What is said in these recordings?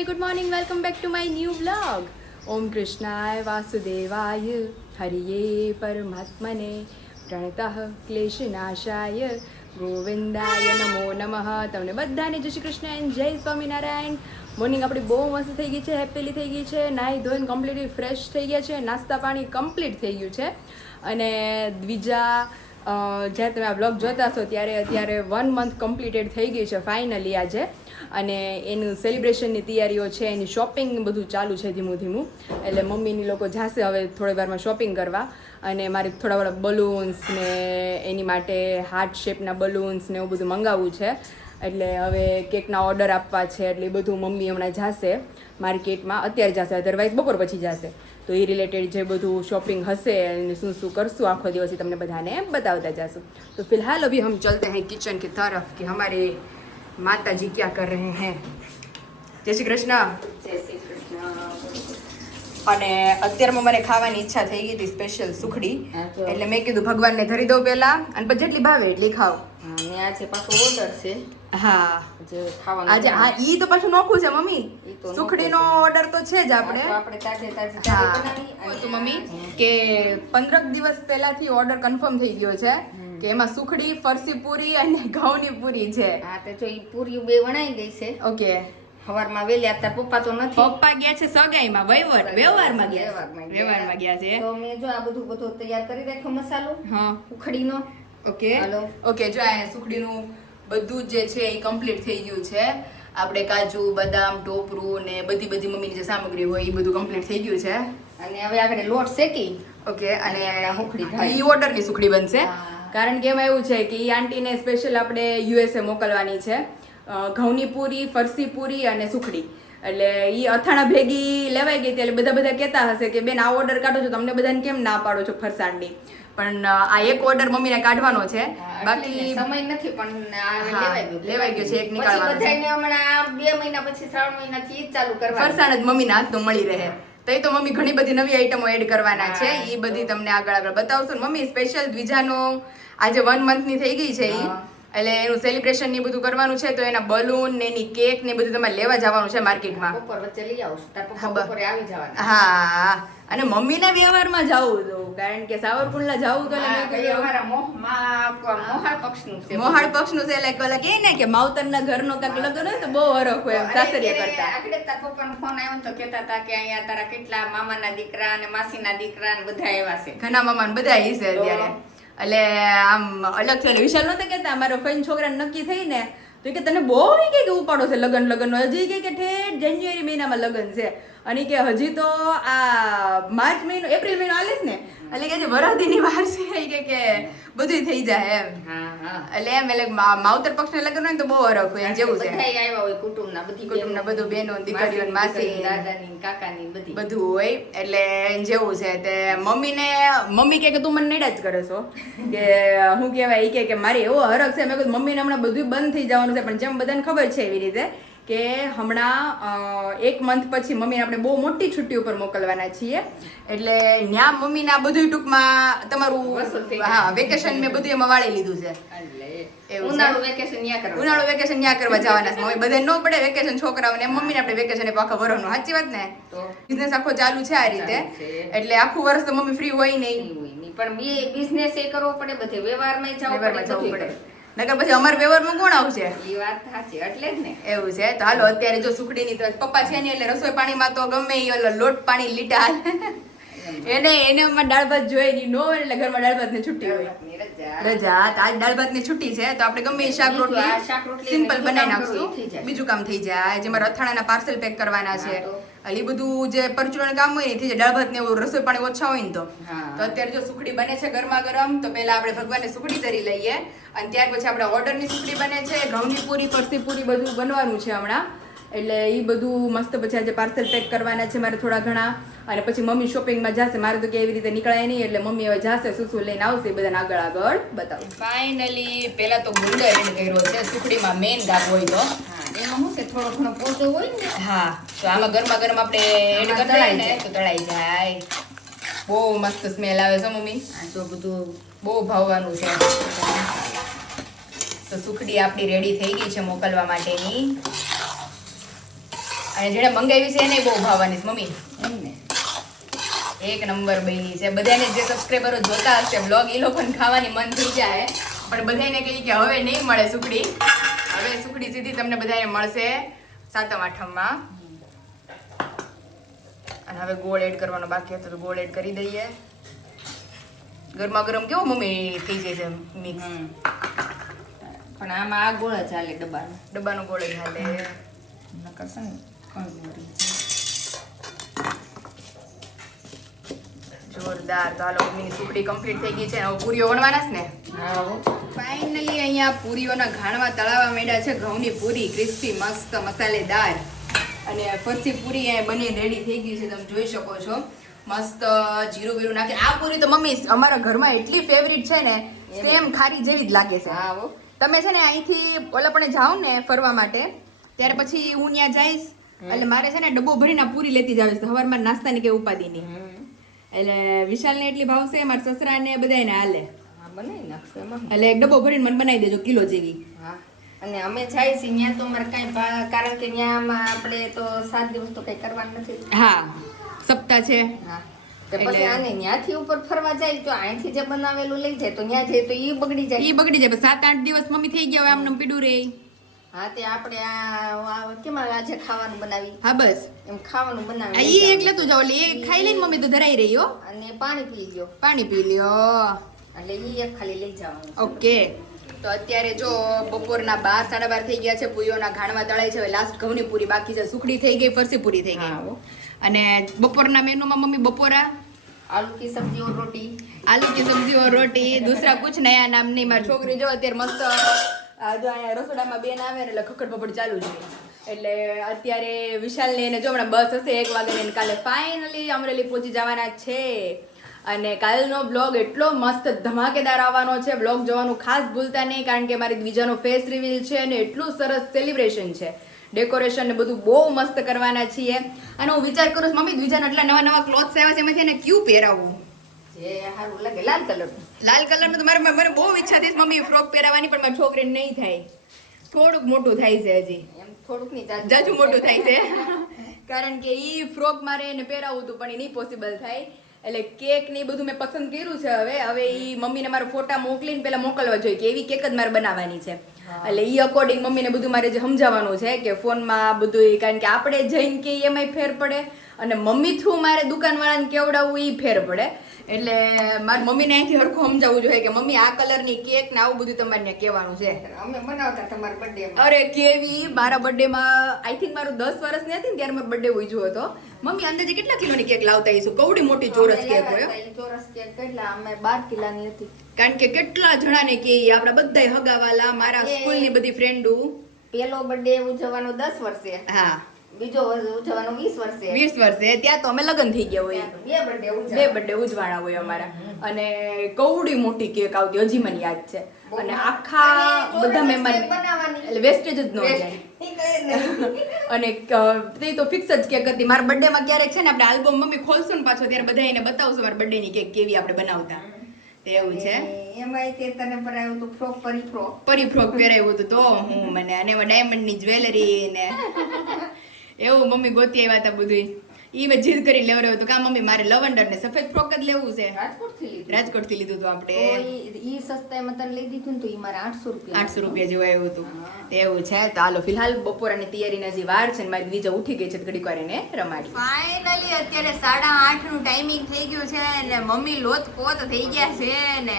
very good morning. Welcome back to my new vlog. Om Krishnaya Vasudevaya Hariye Paramatmane Pranatah Kleshanashaya ગોવિંદાય નમો નમઃ. તમને બધાને જય Shri Krishna and જય Swaminarayan. Morning આપણી બહુ મસ્ત થઈ ગઈ છે, હેપીલી થઈ ગઈ છે, નાહી ધોઈને કમ્પ્લીટલી ફ્રેશ થઈ ગયા છે, નાસ્તા પાણી કમ્પ્લીટ થઈ ગયું છે. અને બીજા જ્યારે તમે આ બ્લોગ જોતા છો ત્યારે અત્યારે 1 month કમ્પ્લીટેડ થઈ ગઈ છે ફાઇનલી આજે. અને એનું સેલિબ્રેશનની તૈયારીઓ છે, એની શોપિંગ બધું ચાલુ છે ધીમું ધીમું. એટલે મમ્મીની લોકો જશે હવે થોડી વારમાં શોપિંગ કરવા. અને મારે થોડા વાળા બલૂન્સ ને એની માટે હાર્ટ શેપના બલૂન્સ ને એવું બધું મંગાવવું છે. એટલે હવે કેકના ઓર્ડર આપવા છે, એટલે એ બધું મમ્મી હમણાં જશે માર્કેટમાં. અત્યારે જશે, અધરવાઇઝ બપોર પછી જશે. તો એ રિલેટેડ જે બધું શોપિંગ હશે અને શું શું કરશું આખો દિવસ તમને બધાને બતાવતા જશું. તો ફિલહાલ અભી હમ ચલતે हैं किचन की तरफ कि हमारे माता जी क्या कर रहे हैं. જય શ્રી કૃષ્ણ. જય શ્રી કૃષ્ણ. અને અત્યારમાં મને ખાવાની ઈચ્છા થઈ ગઈ હતી સ્પેશિયલ સુખડી, હા, તો. એટલે મેં કીધું ભગવાનને ધરી દઉં પહેલા, અને પછી જેટલી ભાવે એટલી ખાવ. હા, ને આજે પાછો ઓર્ડર છે હા જે ખાવાનું આજે હા ઈ તો પાછું નોખું છે મમ્મી. ઈ તો સુખડીનો ઓર્ડર તો છે જ આપણે. આપણે તાજે તાજે હા બનાવી અને તો મમ્મી કે 15 દિવસ પહેલાથી ઓર્ડર કન્ફર્મ થઈ ગયો છે કે એમાં સુખડી, ફરસી પૂરી અને ઘઉંની પૂરી છે. હા તો જો ઈ પૂરી બે વણાઈ ગઈ છે. ઓકે. સવારમાં વેલ્યા તાર પપ્પા તો નથી. પપ્પા ગયા છે સગાઈમાં, વ્યવહારમાં ગયા છે. તો મેં જો આ બધું તૈયાર કરી રાખ્યો મસાલો હા ઉખડીનો. ઓકે હાલો. ઓકે જો આ સુખડીનું બધું જે છે એ કમ્પ્લીટ થઈ ગયું છે. આપણે કાજુ, બદામ, ટોપરું ને બધી મમ્મીની જે સામગ્રી હોય એ બધું કમ્પ્લીટ થઈ ગયું છે. અને હવે આગળ લોટ શેકી ઓકે. અને અને સુખડી થાય. ઈ ઓર્ડરની સુખડી બનશે. હા. કારણ કે એમાં એવું છે કે ઈ આંટીને સ્પેશિયલ આપણે યુએસએ મોકલવાની છે. ઘઉંની પૂરી, ફરસી પૂરી અને સુખડી. એટલે ઈ અથાણા ભેગી લેવાઈ ગઈ એટલે બધા કહેતા હશે કે બેન આ ઓર્ડર કાઢો છો, તમને બધાને કેમ ના પાડો છો ફરસાણની. પણ આ એક ઓર્ડર મમ્મીને કાઢવાનો છે. બાકી સમય નથી પણ આ હા, લેવાઈ ગયો છે, એક નીકાળવાનો છે. બધાને હમણાં 2 મહિના પછી 3 મહિનાથી ઈ જ ચાલુ કરવાનું. ફરસાણ જ મમ્મીના હાથનું મળી રહે. તો એ તો મમ્મી ઘણી બધી નવી આઈટમો એડ કરવાના છે. એ બધી તમને આગળ બતાવશું. મમ્મી સ્પેશિયલ દ્વિજાનો આજે 1 month ની થઈ ગઈ છે ઈ, એટલે એનું સેલિબ્રેશન ને બધું કરવાનું છે. તો એના બલૂન ને એની કેક ને બધું તમારે લેવા જવાનું છે માર્કેટમાં. બપોર વચ્ચે લઈ આવશું. તાર પપ્પા હા, બપોરે આવી જવાના. હા. અને મમ્મીના વ્યવહારમાં જવું તો, કારણ કે સાવરકુંડલા જવું તો હા, ભાઈ અમારા મોહાળ પક્ષનું છે. મોહાળ પક્ષનું છે. એટલે ઓલા કે ને કે માવતરના ઘરનો કાંક લગ્ન હોય તો બહુ હરખ હોય એમ સાસરિયા કરતા. આગળ તાર પપ્પાનો ફોન આવ્યો ને તો કહેતા હતા કે અહીંયા તારા કેટલા મામાના દીકરા અને માસીના દીકરા ને બધા આવ્યા છે. ઘણા મામાને બધા ઈ છે અત્યારે. એટલે આમ અલગ છે. વિશાલ નહોતા કહેતા અમારો ફઈન છોકરાને નક્કી થઈ ને તો કે તને બહુ કે ઉપાડો છે લગ્ન હજી કે ઠેઠ જાન્યુઆરી મહિનામાં લગ્ન છે. અને કે હજી તો આ માર્ચ મહિનો, એપ્રિલ મહિનો આલે જ ને, એટલે કે વરાધીની વાર છે કે બધું થઈ જાય એમ. હા. એટલે એમ એટલે માવતર પક્ષના લગ્ન હોય ને તો બહુ હરખ હોય જેવું છે. બધાય આવ્યા હોય કુટુંબના, બધું બહેનો, દીકરીઓ, માસી, દાદાની, કાકાની બધી. બધું હોય. એટલે જેવું છે તે મમ્મી કે તું મને નેડા જ કરે છો કે હું કહેવાય ઈ કે મારી એવો હરખ છે. મેં કીધું મમ્મીને હમણાં બધું બંધ થઈ જવાનું છે, પણ જેમ બધાને ખબર છે એવી રીતે કે હમણાં 1 month પછી મમ્મીને આપણે બહુ મોટી છુટ્ટી ઉપર મોકલવાના છીએ. એટલે ન્યા મમ્મીને આ બધું ટૂંકમાં તમારું વેકેશન મેં બધું એમાં વાળી લીધું છે. ઉનાળુ વેકેશન ન્યા કરવા જવાના છે. મમ્મી બધા ન પડે વેકેશન છોકરાઓને, એમ મમ્મીને આપણે વેકેશન આખા વર્ષનું. સાચી વાત ને? બિઝનેસ આખો ચાલુ છે આ રીતે. એટલે આખું વર્ષ તો મમ્મી ફ્રી હોય નહીં. પણ બિઝનેસ એ કરવો પડે, બધે વ્યવહાર નહીં જવું પડે. નકર પછી અમારા વ્યવહારમાં કોણ આવશે? એ વાત સાચી, એટલે જ ને. એવું છે. તો હાલો અત્યારે જો સુખડીની તો પપ્પા છે ને, એટલે રસોઈ પાણીમાં તો ગમે એ ઓલો લોટ પાણી લીટા એને અમારે દાળ ભાત જોઈએ ની નો, એટલે ઘરમાં દાળ ભાત ની છુટ્ટી હોય, રજા. તો આજ દાળ ભાત ની છુટ્ટી છે તો આપણે ગમે શાક રોટલી સિમ્પલ બનાવી નાખશું. બીજું કામ થઈ જાય. જે મારા અથાણાના પાર્સલ પેક કરવાના છે, એ બધું જે પરચુરણ કામ હોય ને થઈ જાય. દાળ ભાત ને એવું રસોઈ પાણી ઓછા હોય ને તો અત્યારે જો સુખડી બને છે ગરમા ગરમ, તો પહેલા આપણે ભગવાનને સુખડી ધરી લઈએ અને ત્યાર પછી આપણે ઓર્ડરની સુખડી બને છે. ઘઉંની પૂરી, ફરસી પૂરી બધું બનવાનું છે હમણાં. એટલે એ બધું મસ્ત પછી આજે પાર્સલ પેક કરવાના છે મારે થોડા ઘણા. અને પછી મમ્મી શોપિંગમાં જશે. મારે તો કે એવી રીતે નીકળાય નહીં, એટલે મમ્મી હવે જશે, શું લઈને આવશે બધાને આગળ બતાવું. ફાઇનલી પહેલા તો ગુંદર એડ કર્યો છે સુખડીમાં, મેઇન ગાગ હોય તો એમાં શું છે થોડો ઘણો પોચો હોય ને. હા, તો આમાં ગરમા ગરમ આપણે એડ કરી દઈએ ને તો તળાઈ જાય. બહુ મસ્ત સ્મેલ આવે છે મમ્મી. જો બધું બહુ ભાવવાનું છે. તો સુખડી આપણી રેડી થઈ ગઈ છે મોકલવા માટેની. અને જેણે મંગાવી છે એને બહુ ભાવવાની છે મમ્મી. એમ ને એક નંબર બની છે. બધાને જે સબસ્ક્રાઈબરો જોતા હશે વ્લોગ એ લોકોને ખાવાની મન થઈ જાય, પણ બધાને કહી કે હવે નહીં મળે સુખડી. હવે સુખડી સીધી તમને બધાને મળશે સાતમ આઠમમાં. અને હવે ગોળ એડ કરવાનો બાકી હતો તો ગોળ એડ કરી દઈએ. ગરમા ગરમ કેવો મમ્મી થઈ જાય છે મિક્સ. પણ આમાં આ ગોળ જ ચાલે ડબ્બાનો ગોળ જ હાલે. નકર છે ને કંગોરી જોરદાર. તો હાલો મમ્મીની સુખડી કમ્પ્લીટ થઈ ગઈ છે. હવે પૂરીઓ વણવાના છે ને. ફાઇનલી અહીંયા પૂરીઓના ઘાણવા તળાવવા માંડ્યા છે. ઘઉંની પૂરી ક્રિસ્પી મસ્ત મસાલેદાર અને ફરસી પૂરી અહીંયા બની રેડી થઈ ગઈ છે. તમે જોઈ શકો છો મસ્ત જીરું બીરું નાખી. આ પૂરી તો મમ્મી અમારા ઘરમાં એટલી ફેવરિટ છે ને, સેમ ખારી જેવી જ લાગે છે. તમે છે ને અહીંથી ઓલા પણ જાઓ ને ફરવા માટે ત્યારે પછી હું ત્યાં જઈશ એટલે મારે છે ને ડબ્બો ભરીને પૂરી લેતી જાવ છે સવારમાં નાસ્તાની કે ઉપાધિની. એટલે વિશાલને એટલી ભાવશે, મારા સસરાને બધાને હાલે. બનાવી નાખશે એમાં. એટલે એક ડબ્બો ભરીને મને બનાવી દેજો કિલો જેવી. હા અને અમે જાય છે ત્યાં તો અમારે કાંઈ કારણ કે ત્યાંમાં આપણે તો 7 દિવસ તો કંઈ કરવાનું નથી. હા સપ્તાહ છે. હા તો પછી આને ત્યાંથી ઉપર ફરવા જાય તો અહીંથી જે બનાવેલું લઈ જાય તો ત્યાં જઈએ તો ઈ બગડી જાય. ઈ બગડી જાય. 7-8 દિવસ મમ્મી થઈ ગયા હોય આમને પીડું રે. હા તે આપણે આ કેમ આજે ખાવાનું બનાવી. હા બસ એમ ખાવાનું બનાવી. ઈ એક લેતું જાવ એટલે એ ખાઈ લઈને મમ્મી તો ધરાઈ રહી હો. અને પાણી પી ગયો. પાણી પી લ્યો એટલે ઈ એક ખાલી લઈ જવાનું. ઓકે. તો અત્યારે જો બપોરના 12-12:30 થઈ ગયા છે. પૂરીઓના ઘાણવા તળાઈ છે. હવે લાસ્ટ ઘઉંની પૂરી બાકી છે. સુખડી થઈ ગઈ, ફરસી પૂરી થઈ ગઈ. અને બપોરના મેનુમાં મમ્મી બપોરા આલू की सब्जी और रोटी. आलू की सब्जी और रोटी. दूसरा कुछ नया नाम नहीं. મારી છોકરી જો અત્યારે મસ્ત જો અહીંયા રસોડામાં બેન આવે ને એટલે ખખડ પપડ ચાલુ છે. એટલે અત્યારે વિશાલને એને જો હમણાં બસ હશે 1 વાગે ને કાલે ફાઇનલી અમરેલી પહોંચી જવાના છે. અને કાલનો બ્લોગ એટલો મસ્ત ધમાકેદાર આવવાનો છે. બ્લોગ જોવાનું ખાસ ભૂલતા નહીં કારણ કે મારી દ્વિજાનો ફેસ રિવીલ છે અને એટલું સરસ સેલિબ્રેશન છે. ડેકોરેશન ને બધું બહુ મસ્ત કરવાના છીએ. અને હું વિચાર કરું છું મમ્મી દ્વિજાને એટલા નવા નવા ક્લોથ્સ આવ્યા છે એમાંથી એને ક્યું પહેરાવવું જે સારું લાગે લાલ કલર. લાલ કલરનું તો મને બહુ ઈચ્છા થઈ મમ્મી ફ્રોક પહેરાવવાની, પણ મારી છોકરીને નહીં થાય. થોડુંક મોટું થાય છે હજી. એમ થોડુંક નહીં જાજુ મોટું થાય છે કારણ કે ઈ ફ્રોક મારે એને પહેરાવવું હતું પણ એ નહીં પોસિબલ થાય. એટલે કેક ને બધું મેં પસંદ કર્યું છે. હવે ઈ મમ્મીને મારો ફોટા મોકલીને પેલા મોકલવા જોઈએ કે એવી કેક જ મારે બનાવવાની છે. એટલે ઈ અકોર્ડિંગ મમ્મીને બધું મારે જે સમજાવવાનું છે કે ફોનમાં બધું, કારણ કે આપણે જઈને કે એમાંય ફેર પડે અને મમ્મી થ્રુ મારે દુકાનવાળાને કેવડાવવું ઈ ફેર પડે. એટલે મારી મમ્મીને અહીંથી હરખું સમજાવવું જોઈએ કે મમ્મી આ કલરની કેક ને આવું બધું તમારે ત્યાં કહેવાનું છે. અમે બનાવતા તમારા બર્થડે. અરે કેવી મારા બર્થડેમાં આઈ થિંક મારું 10 વર્ષની હતી ને ત્યારે મારો બર્થડે ઉજવ્યો હતો. મમ્મી અંદાજે કેટલા કિલોની કેક લાવતા હઈશું? કવડી મોટી ચોરસ કેક હોય. ચોરસ કેક કેટલા? અમે 12 કિલોની હતી. કારણ કે કેટલા જણાને કે આપણા બધાય હગાવાલા મારા સ્કૂલની બધી ફ્રેન્ડો. પેલો બર્થડે ઉજવવાનો 10 વર્ષે. હા બીજો ઉજવવાનો 20 વર્ષે. 20 વર્ષે ત્યાં તો અમે લગ્ન થઈ ગયા હોય. બે બર્થડે ઉજવાના હોય અમારા. અને કવડી મોટી કેક આવતી હજી મને યાદ છે. અને આખા બધા મહેમાન એટલે વેસ્ટેજ જ ન જાય. અને તે તો ફિક્સ જ કેક હતી. મારા બર્થડેમાં ક્યારેક છે ને આપણે આલ્બમ મમ્મી ખોલશું ને પાછો ત્યારે બધા એને બતાવશું મારા બર્થડેની કેક કેવી આપણે બનાવતા. એવું છે. એમાંય તે તને પરાયું તો ફ્રોક પરી ફ્રોક પહેરાવ્યું હતું તો હું મને અને એમાં ડાયમંડની જ્વેલરી ને એવું મમ્મી ગોતી આવ્યા હતા બધું. ઈ મેં જીદ કરી લેવડાવ્યું હતું કા મમ્મી મારે લવંડર ને સફેદ ફ્રોક જ લેવું છે. રાજકોટ થી લીધું હતું આપણે. ઈ સસ્તામાં તને લઈ દીધું ને તો ઈ મારે 800 રૂપિયા જેવું આવ્યું હતું. એવું છે. તો હાલો ફિલહાલ બપોરાની તૈયારીના જે વાર છે ને મારી બીજા ઉઠી ગઈ છે ઘડીક વાર એને રમાડી. ફાઇનલી અત્યારે 8:30 નું ટાઈમિંગ થઈ ગયું છે ને મમ્મી લોત પોત થઈ ગયા છે ને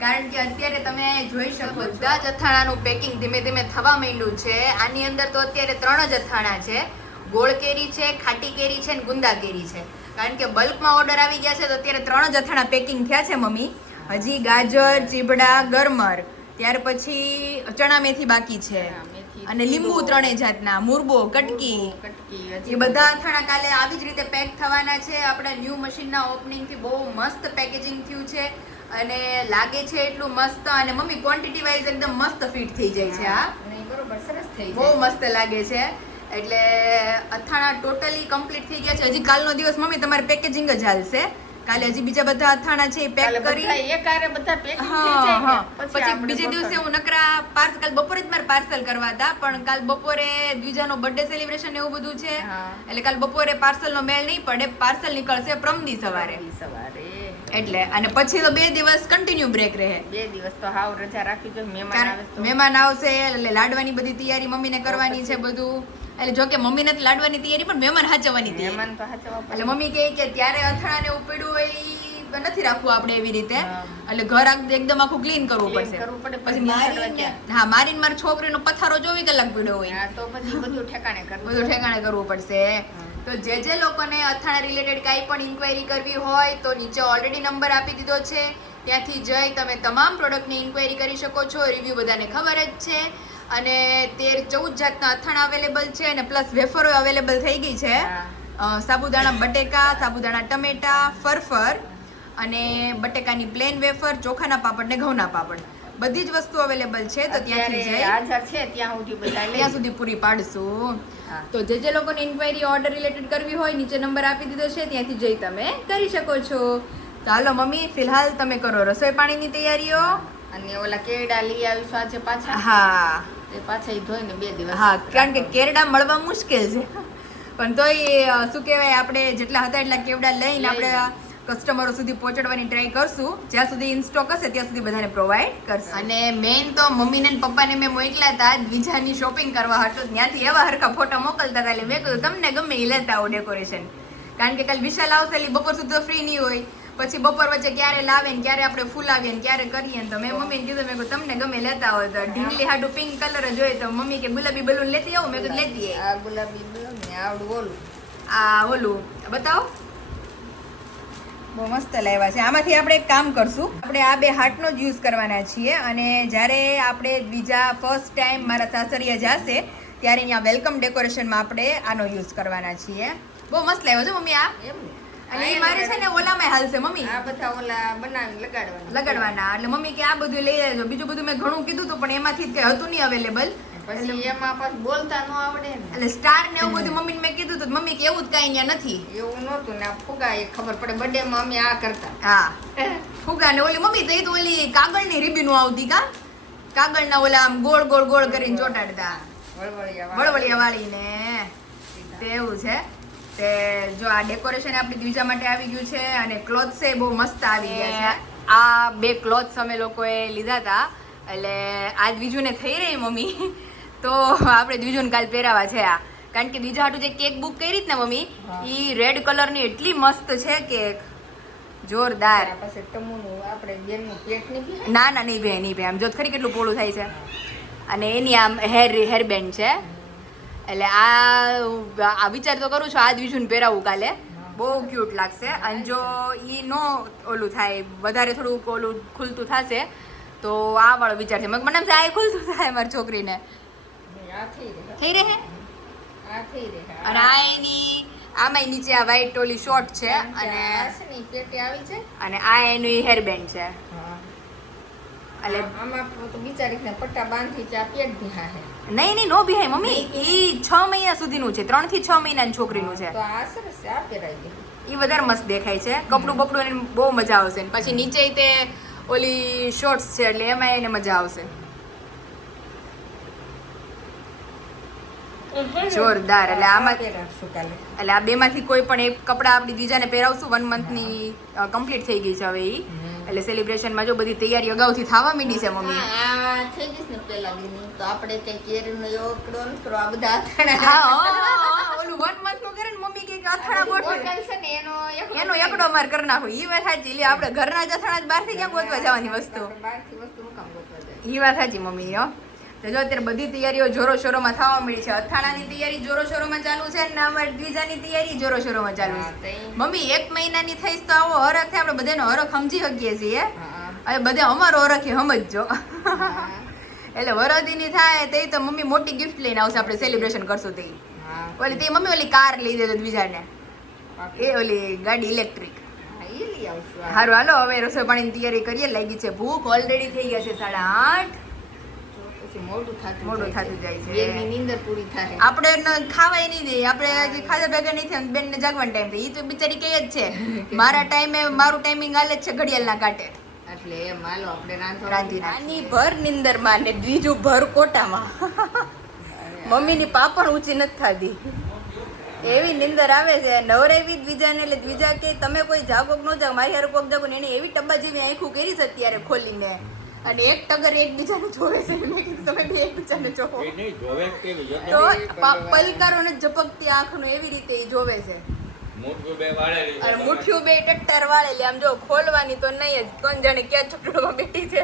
કારણ કે અત્યારે તમે જોઈ શકો બધા જ અથાણાનું પેકિંગ ધીમે ધીમે થવા માંડ્યું છે. આની અંદર તો અત્યારે 3 જ અથાણા છે. ગોળ કેરી છે, ખાટી કેરી છે ને ગુંદા કેરી છે. કારણ કે બલ્કમાં ઓર્ડર આવી ગયા છે તો અત્યારે 3 જ અથાણા પેકિંગ થયા છે મમ્મી. હજી ગાજર, ચીબડા, ગરમર, ત્યાર પછી ચણા મેથી બાકી છે અને લીંબુ 3 જાતના, મુરબો, કટકી એ બધા અથાણા કાલે આવી જ રીતે પેક થવાના છે. આપણા ન્યૂ મશીનના ઓપનિંગથી બહુ મસ્ત પેકેજિંગ થયું છે અને લાગે છે એટલું મસ્ત. અને મમ્મી ક્વોન્ટિટી વાઇઝ એકદમ મસ્ત ફિટ થઈ જાય છે. આ બરોબર સરસ થઈ બહુ મસ્ત લાગે છે. એટલે અથાણા ટોટલી કમ્પ્લીટ થઈ ગયા છે. હજી કાલનો દિવસ મમ્મી તમારે પેકેજિંગ જ હાલશે કાલે હજી બીજા બધા અથાણા છે પેક કાલે કરી બધા એકારે બધા packing થઈ હા જાય ને, હા પછી આપણે બીજે દિવસે ગોઠવવાનું. હું નકરા પાર્સલ કાલ બપોરે જ મારે પાર્સલ કરવા હતા પણ કાલ બપોરે દ્વિજાનો બર્થડે સેલિબ્રેશન એવું બધું છે હા. એટલે કાલ બપોરે પાર્સલ નો મેળ નહીં પડે પાર્સલ નીકળશે પ્રમદી સવારે સવારે એટલે અને પછી તો 2 દિવસ કન્ટિન્યુ બ્રેક રહે 2 દિવસ તો હાવ રજા રાખવી જોઈએ, મહેમાન આવે કારણ તો. મહેમાન આવશે એટલે લાડવાની બધી તૈયારી મમ્મીને કરવાની છે બધું એટલે જો કે મમ્મીને તો લાડવાની તૈયારી પણ મહેમાન હાચવવાની તૈયારી મહેમાન તો હાચવવા પડે. એટલે મમ્મી કહે કે ત્યારે અથાણા ને ઉપડ્યું હોય ઈ નથી રાખવું આપણે એવી રીતે હા. એટલે ઘર એકદમ આખું ક્લીન કરવું Clean પડશે કરવું પડે, પછી પછી મારીને બેસાડવા હા મારીને મારી છોકરીનો પથારો 24 કલાક પીડ્યો હોય હા, તો પછી બધું ઠેકાણે કરવું બધું ઠેકાણે કરવું પડશે તો જે લોકોને અથાણા રિલેટેડ કાંઈ પણ ઇન્ક્વાયરી કરવી હોય તો નીચે ઓલરેડી નંબર આપી દીધો છે ત્યાંથી જઈ તમે તમામ પ્રોડક્ટની ઇન્ક્વાયરી કરી શકો છો રિવ્યૂ બધાને ખબર જ છે અને 13-14 જાતના અથાણા અવેલેબલ છે અને પ્લસ વેફરો અવેલેબલ થઈ ગઈ છે સાબુદાણા બટેકા સાબુદાણા ટમેટા ફરફર અને બટેકાની પ્લેન વેફર ચોખાના પાપડ ને ઘઉંના પાપડ બધી જ વસ્તુ અવેલેબલ છે તો ત્યાંથી જઈ હાજર છે ત્યાં સુધી બધા લઈ ત્યાં સુધી પૂરી પાડશું હા. તો જે લોકોને ઇન્ક્વાયરી ઓર્ડર રિલેટેડ કરવી હોય નીચે નંબર આપી દીધો છે ત્યાંથી જઈ તમે કરી શકો છો તો હાલો મમ્મી ફિલહાલ તમે કરો રસોઈ પાણીની તૈયારીઓ અને ઓલા કેળા લઈ આવીશું આજે પાછા હા તે પાછા ઈ ધોઈને 2 દિવસ હા કારણ કે કેરડા મળવા મુશ્કેલ છે પણ તોય શું કહેવાય આપણે જેટલા હતા એટલા કેવડા લઈને આપણે કસ્ટમરો સુધી પહોંચાડવાની ટ્રાય કરશું જ્યાં સુધી ઇન સ્ટોક હશે ત્યાં સુધી બધાને પ્રોવાઈડ કરશું અને મેઇન તો મમ્મીને ને પપ્પાને મેં મોકલ્યા હતા બીજાની શોપિંગ કરવા હતું ત્યાંથી એવા હરખા ફોટા મોકલતા હતા એટલે મેં કીધું તમને ગમે એ લેતા આવો ડેકોરેશન કારણ કે કાલ વિશાલ આવશે એટલે બપોર સુધી તો ફ્રી નહીં હોય પછી બપોર વચ્ચે ક્યારે લાવે ને ક્યારે આપણે ફૂલાવીએ ને ક્યારે કરીએ ને તો મેં મમ્મીને કીધું મેં કીધું તમને ગમે લેતા હોય તો ઢીંગલી હાડું પિંક કલર જ હોય તો મમ્મી કે ગુલાબી બલૂન લેતી આવું મેં કીધું લેતી આય. આ ગુલાબી બલૂન ને આવડું ઓલું આ ઓલું બતાવો બહુ મસ્ત લાવ્યા છે આમાંથી આપણે એક કામ કરશું આપણે આ 2 હાર્ટનો જ યુઝ કરવાના છીએ અને જ્યારે આપણે બીજા ફર્સ્ટ ટાઈમ મારા સાસરિયા જશે ત્યારે અહીંયા વેલકમ ડેકોરેશનમાં આપણે આનો યુઝ કરવાના છીએ બહુ મસ્ત લાવ્યો છે મમ્મી આ એમ ને અને એ મારે છે ને ઓલામાં હાલશે મમ્મી આ બધા ઓલા બનાવીને લગાડવાના લગાડવાના એટલે મમ્મી કે આ બધું લઈ લેજો બીજું બધું મેં ઘણું કીધું હતું પણ એમાંથી જ કઈ હતું નહીં અવેલેબલ પછી એમાં પાછું બોલતા ન આવડે ને એટલે સ્ટાર ને એવું બધું મમ્મીને મેં કીધું હતું મમ્મી કે એવું જ કાંઈ અહીંયા નથી એવું નહોતું ને આ ફુગા એ ખબર પડે બર્થડે માં અમે આ કરતા હા ફુગા ને ઓલી મમ્મી તો એ તો ઓલી કાગળની રીબીનું આવતી કાગળના ઓલા આમ ગોળ ગોળ ગોળ કરીને ચોટાડતા વળવળિયા વાળીને તે એવું છે તે જો આ ડેકોરેશન આપણી દ્વિજા માટે આવી ગયું છે અને ક્લોથ્સ એ બહુ મસ્ત આવી ગયા છે આ 2 ક્લોથ્સ અમે લોકોએ લીધા હતા એટલે આ દ્વિજુને થઈ રહી મમ્મી તો આપણે દ્વિજુને કાલ પહેરાવા છે આ કારણ કે દ્વિજા હાટું જે કેક બુક કરી ને મમ્મી ઈ રેડ કલરની એટલી મસ્ત છે કેક જોરદાર પછી તમુનું આપણે બેનનું પેટ ની બી ના નહીં ભે આમ જો ખરી કેટલું પોળું થાય છે અને એની આમ હેરબેન્ડ છે એટલે આ વિચાર તો કરું છું આ દ્વિજુને પહેરાવું કાલે બહુ ક્યુટ લાગશે અને જો ઈ નો ઓલું થાય વધારે થોડુંક ઓલું ખુલતું થશે તો આ વાળો વિચાર છે મને એમ છે આ ખુલતું થાય મારી છોકરીને આ થઈ રહે થઈ રહે આ થઈ રહે અને આ એની આમાં નીચે આ વ્હાઈટ ઓલી શોર્ટ છે અને ની પેટી આવી છે અને આ એનું હેરબેન્ડ છે એટલે આમાં તો બિચારીને પટ્ટા બાંધી છે આ પેટ ભીહા છે નહીં નો બી મમ્મી ઈ 6 મહિના સુધીનું છે 3 થી 6 મહિનાની છોકરીનું છે તો આ સરસ છે આ પહેરાઈ દે ઈ વધારે મસ્ત દેખાય છે કપડું બપડું એને બહુ મજા આવશે ને પછી નીચે તે ઓલી શોર્ટ્સ છે એટલે એમાં એને મજા આવશે જોરદાર એટલે આમાં પહેરાવશું કાલે એટલે આ 2 માંથી કોઈ પણ એક કપડા આપણી દીજાને પહેરાવશું 1 મંથની કમ્પ્લીટ થઈ ગઈ છે હવે ઈ એટલે સેલિબ્રેશનમાં જો બધી તૈયારી અગાઉથી થવા માંડી છે મમ્મી આ થઈ ગઈ ને પેલા દિન તો આપણે કઈ કેરીનો એકડો ન કરો આ બધા અથાણા હા ઓલું 1 મંથ નું કરે ને મમ્મી કે અથાણા બોટલ બોટલ છે ને એનો એકડો માર કરી નાખો ઈ વાત સાચી લે આપણે ઘરના જ અથાણા જ બહારથી ક્યાં ગોતવા જવાની વસ્તુ બહારથી વસ્તુ મુકામ ગોતવા જાય ઈ વાત સાચી મમ્મી હો તો જો અત્યારે બધી તૈયારીઓ જોરો શોરોમાં થવા મળી છે અથાણાની તૈયારી જોરો શોરોમાં ચાલુ છે ને અમારી દ્વિજાની તૈયારી જોરો શોરોમાં ચાલુ છે મમ્મી 1 મહિનાની થઈશ તો આવો હરખ થાય આપણે બધાનો હરખ સમજી શકીએ છીએ હવે બધા અમારો હરખ એ સમજજો એટલે વરદીની થાય તે તો મમ્મી મોટી ગિફ્ટ લઈને આવશે આપણે સેલિબ્રેશન કરશું તે ઓલી તે મમ્મી ઓલી કાર લઈ દેજો દ્વિજાને એ ઓલી ગાડી ઇલેક્ટ્રિક સારું હાલો હવે રસોઈ પાણીની તૈયારી કરીએ લાગી છે ભૂખ ઓલરેડી થઈ ગયા છે 8:30 પછી મોડું મોડું થતું જાય છે. બેનની નીંદર પૂરી થાય. આપણે ખાવાય નહીં દઈએ, આપણે હજી ખાધા ભેગા નહીં થાય, બેનને જાગવાનો ટાઈમ થાય. ઈ તો બિચારી કહે જ છે મારા ટાઈમે મારું ટાઈમિંગ હાલે જ છે ઘડિયાળના કાંટે. એટલે એમ હાલો આપણે રાંધી નાની ભર નીંદરમાં ને બીજું ભર કોટામાં. મમ્મીની પાપણ ઊંચી નથી થાતી, એવી નીંદર આવે છે. નવરાવી દ્વિજાને એટલે દ્વિજા કે તમે કોઈ જાગો કે ન જાગો, મારી હારે કોક જાગો ને એને એવી ટબ્બા જેવી આંખું કરી છે અત્યારે ખોલીને, અને એક ટગર એકબીજાને જોવે છે. મેં કીધું તમે બે એકબીજાને જોવો તો પલકારો ને ઝપકતી આંખનું એવી રીતે ઈ જોવે છે. અને મુઠ્ઠીઓ બે ટટ્ટર વાળેલી, આમ જો ખોલવાની તો નહીં જ, કોણ જાણે ક્યાં ચકડોમાં બેઠી છે.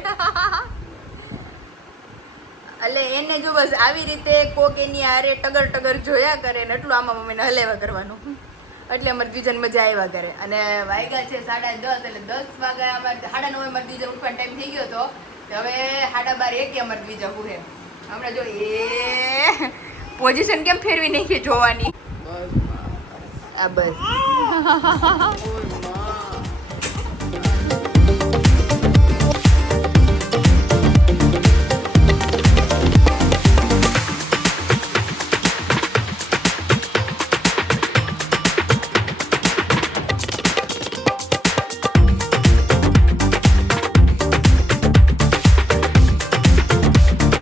એટલે એને જો બસ આવી રીતે કોક એની આરે ટગર ટગર જોયા કરે ને એટલું આમાં મમ્મીને હલેવા કરવાનું, એટલે અમારે દ્વિજાને મજા આવ્યા કરે. અને વાગ્યા છે 10:30, એટલે 10 વાગ્યા અમારે 9:30 અમારે દ્વિજા ઉઠવાનો ટાઈમ થઈ ગયો હતો. હવે 12:30 અમારે દ્વિજા ઉઠે. હમણાં જો એ પોઝિશન કેમ ફેરવી નાખી જોવાની. આ બસ